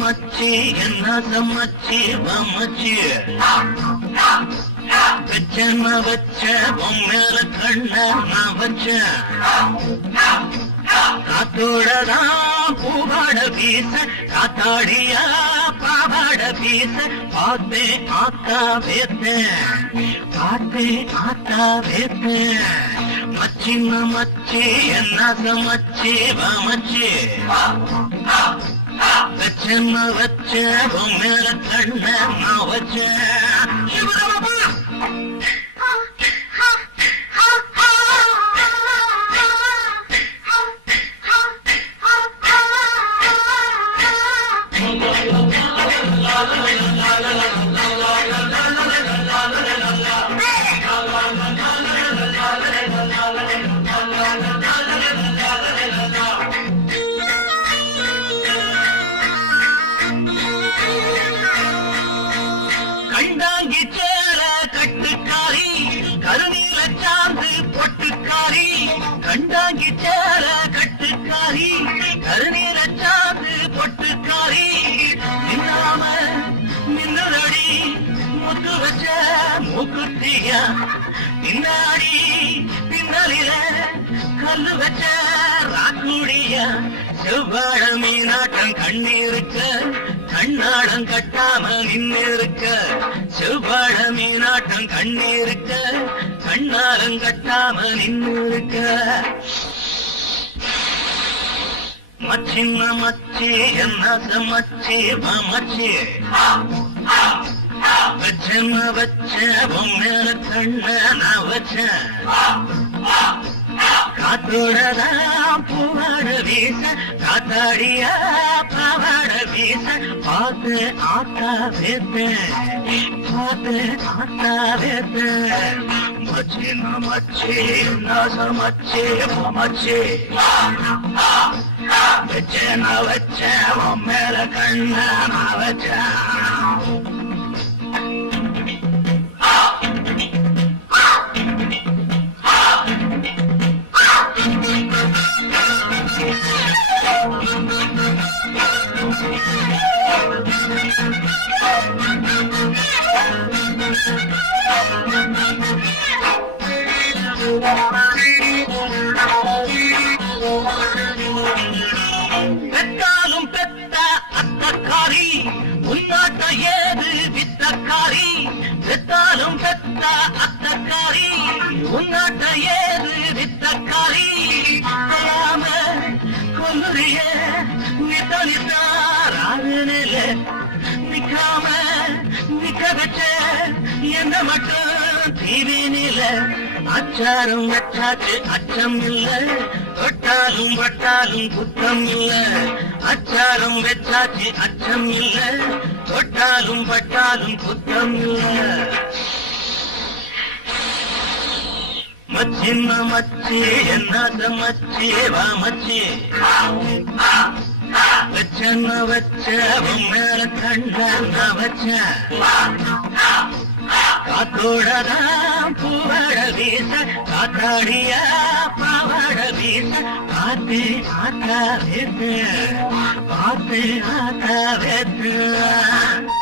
மச்சி என்ன சமச்சி வமச்சி வச்ச வச்ச பொம்மேல கண்ண நான் வச்ச காத்தோடதான் பூவாட வீச காத்தாடியா பாவாட வீச பார்த்தே ஆத்தா வேத்தேன் மச்சின்ன மச்சி என்ன சமச்சி வமச்சி வச்ச வச்ச பொம்மேல கண்ண நான் வச்ச கண்டாங்கி சேர கட்டுக்காரி கருநீல சாந்து பொட்டுக்காரி கண்டாங்கி சேர கட்டுக்காரி கருநீல சாந்து பொட்டுக்காரி நின்னாம நின்னுரடி முத்து வச்ச மூக்குத்தியா பின்னாடி பின்னலில கல்லு வச்ச ராக்குடியா செவ்வாழ மீனாட்டம் கண்ணீருக்க கண்ணாடம் கட்டாம நின்னிருக்க செவ்வாழ மீனாட்டம் கண்ணீருக்க கண்ணாடம் கட்டாம நின்னிருக்க மச்சின்ன மச்சி என்ன சமச்சி மச்சி வச்ச வச்ச பொம்மேல கண்ண நான் வச்ச காத்தோடதான் பூவாட வீச காத்தாடியா பாவாட வீச பார்த்து ஆத்தா வேத்தேன் மச்சின்ன மச்சி நசமச்சி மச்சி வச்ச நான் வச்ச மேல கண்ண நான் வச்ச பெத்தாலும் பெத்த அத்தக்காரி உன்னாட்ட ஏது வித்தக்காரி பெத்தாலும் பெத்த அத்தக்காரி உன்னாட்ட ஏது வித்தக்காரி சொல்லாம கொல்லுறிய நித்தனித்தாராருல நிக்காம நிக்க வச்ச என்ன மட்டும் தீவினில அச்சாரம் வச்சாச்சு அச்சம் இல்ல தொட்டாலும் வட்டாலும் குத்தம் இல்ல அச்சாரம் வச்சாச்சு அச்சம் இல்ல தொட்டாலும் வட்டாலும் குத்தம் இல்ல மச்சின்ன மச்சி என்ன மச்சி மச்சி வச்ச வச்ச மேல கண்ண வச்ச காத்தோடதான் பூவாட வீச காத்தாடியா பாவாட வீச பார்த்து ஆத்தா வேத்து